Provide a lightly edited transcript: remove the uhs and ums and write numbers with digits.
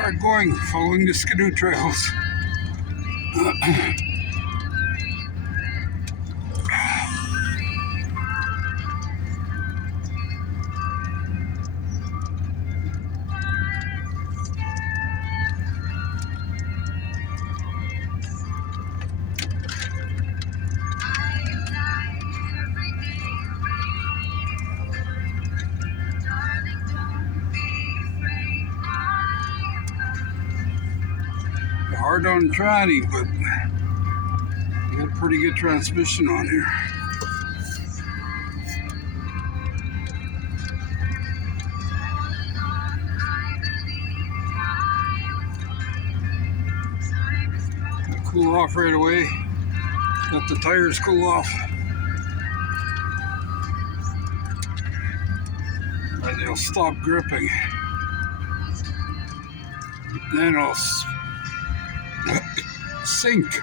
hard going following the skidoo trails. Hard on tranny, but got a pretty good transmission on here. Cool off right away. Let the tires cool off. And they'll stop gripping. Then I'll sink.